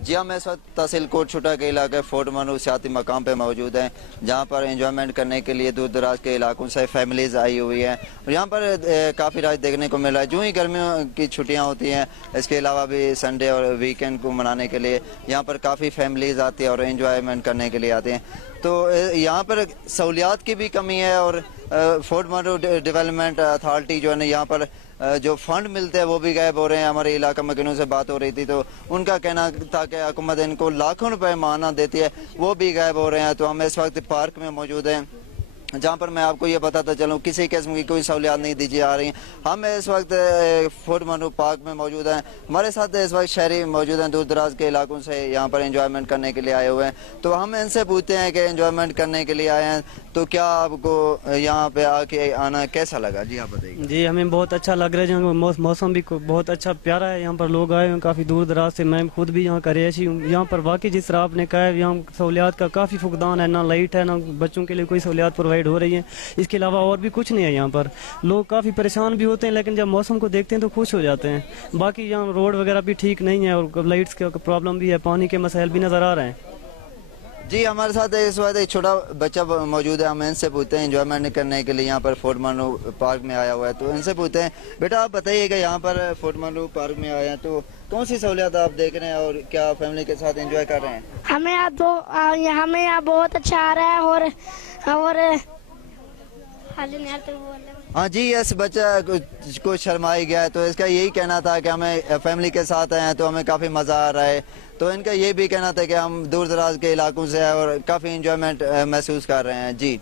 جی ہم اس وقت تحصیل کوٹ چھٹا کے علاقے فورٹ منو سیاحتی مقام پہ موجود ہیں، جہاں پر انجوائمنٹ کرنے کے لیے دور دراز کے علاقوں سے فیملیز آئی ہوئی ہیں، اور یہاں پر کافی رش دیکھنے کو مل رہا ہے جو ہی گرمیوں کی چھٹیاں ہوتی ہیں۔ اس کے علاوہ بھی سنڈے اور ویکینڈ کو منانے کے لیے یہاں پر کافی فیملیز آتی ہیں اور انجوائمنٹ کرنے کے لیے آتے ہیں۔ تو یہاں پر سہولیات کی بھی کمی ہے، اور فورٹ منو ڈیولپمنٹ اتھارٹی جو ہے نا، یہاں پر جو فنڈ ملتے ہیں وہ بھی غائب ہو رہے ہیں۔ ہمارے علاقہ مکینوں سے بات ہو رہی تھی تو ان کا کہنا تھا کہ حکومت ان کو لاکھوں روپے ماہانہ دیتی ہے، وہ بھی غائب ہو رہے ہیں۔ تو ہم اس وقت پارک میں موجود ہیں، جہاں پر میں آپ کو یہ بتاتا چلوں کسی قسم کی کوئی سہولیات نہیں دی جا رہی ہیں۔ ہم اس وقت فورٹ منو پارک میں موجود ہیں، ہمارے ساتھ اس وقت شہری موجود ہیں دور دراز کے علاقوں سے، یہاں پر انجوائمنٹ کرنے کے لیے آئے ہوئے ہیں۔ تو ہم ان سے پوچھتے ہیں کہ انجوائمنٹ کرنے کے لیے آئے ہیں تو کیا آپ کو یہاں پہ آ کے آنا کیسا لگا؟ جی آپ بتائیے۔ جی ہمیں بہت اچھا لگ رہا ہے، موسم بھی بہت اچھا پیارا ہے، یہاں پر لوگ آئے ہیں کافی دور دراز سے، میں خود بھی یہاں کا رہائشی ہوں۔ یہاں پر واقعی جس طرح آپ نے کہا ہے، یہاں سہولیات کا کافی فقدان ہے، نہ لائٹ ہے، نہ بچوں کے لیے کوئی سہولیات پرووائڈ ہو رہی ہے، اس کے علاوہ اور بھی کچھ نہیں ہے۔ یہاں پر لوگ کافی پریشان بھی ہوتے ہیں، لیکن جب موسم کو دیکھتے ہیں تو خوش ہو جاتے ہیں۔ باقی یہاں روڈ وغیرہ بھی ٹھیک نہیں ہے، اور لائٹس کا پرابلم بھی ہے، پانی کے مسائل بھی نظر آ رہے ہیں۔ جی ہمارے ساتھ اس وقت ایک چھوٹا بچہ موجود ہے، ہم ان سے پوچھتے ہیں انجوائمنٹ کرنے کے لیے یہاں پر فورٹ منو پارک میں آیا ہوا ہے، تو ان سے پوچھتے ہیں بیٹا آپ بتائیے کہ یہاں پر فورٹ منو پارک میں آئے ہیں تو کون سی سہولیات آپ دیکھ رہے ہیں اور کیا فیملی کے ساتھ انجوائے کر رہے ہیں؟ ہمیں یہاں بہت اچھا آ رہا ہے، اور ہاں جی، اس بچہ کو شرمائی گیا ہے تو اس کا یہی کہنا تھا کہ ہمیں فیملی کے ساتھ آئے ہیں تو ہمیں کافی مزہ آ رہا ہے۔ تو ان کا یہ بھی کہنا تھا کہ ہم دور دراز کے علاقوں سے ہیں اور کافی انجوائمنٹ محسوس کر رہے ہیں۔ جی